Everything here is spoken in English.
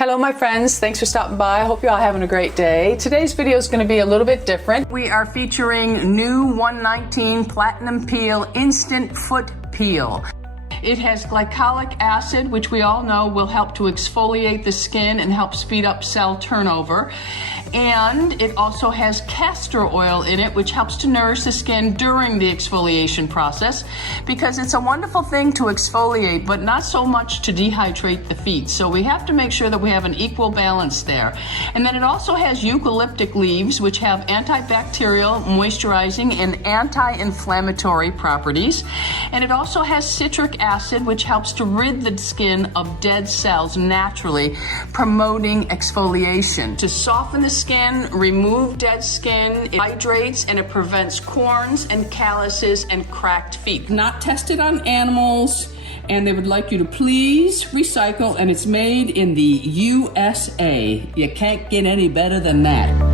Hello my friends, thanks for stopping by. I hope you're all having a great day. Today's video is going to be a little bit different. We are featuring new 119 Platinum Peel Instant Foot Peel. It has glycolic acid, which we all know will help to exfoliate the skin and help speed up cell turnover. And it also has castor oil in it, which helps to nourish the skin during the exfoliation process, because it's a wonderful thing to exfoliate, but not so much to dehydrate the feet. So we have to make sure that we have an equal balance there. And then it also has eucalyptic leaves, which have antibacterial, moisturizing, and anti-inflammatory properties. And it also has citric acid, which helps to rid the skin of dead cells naturally, promoting exfoliation. To soften the skin, remove dead skin, it hydrates, and it prevents corns and calluses and cracked feet. Not tested on animals, and they would like you to please recycle, and it's made in the USA. You can't get any better than that.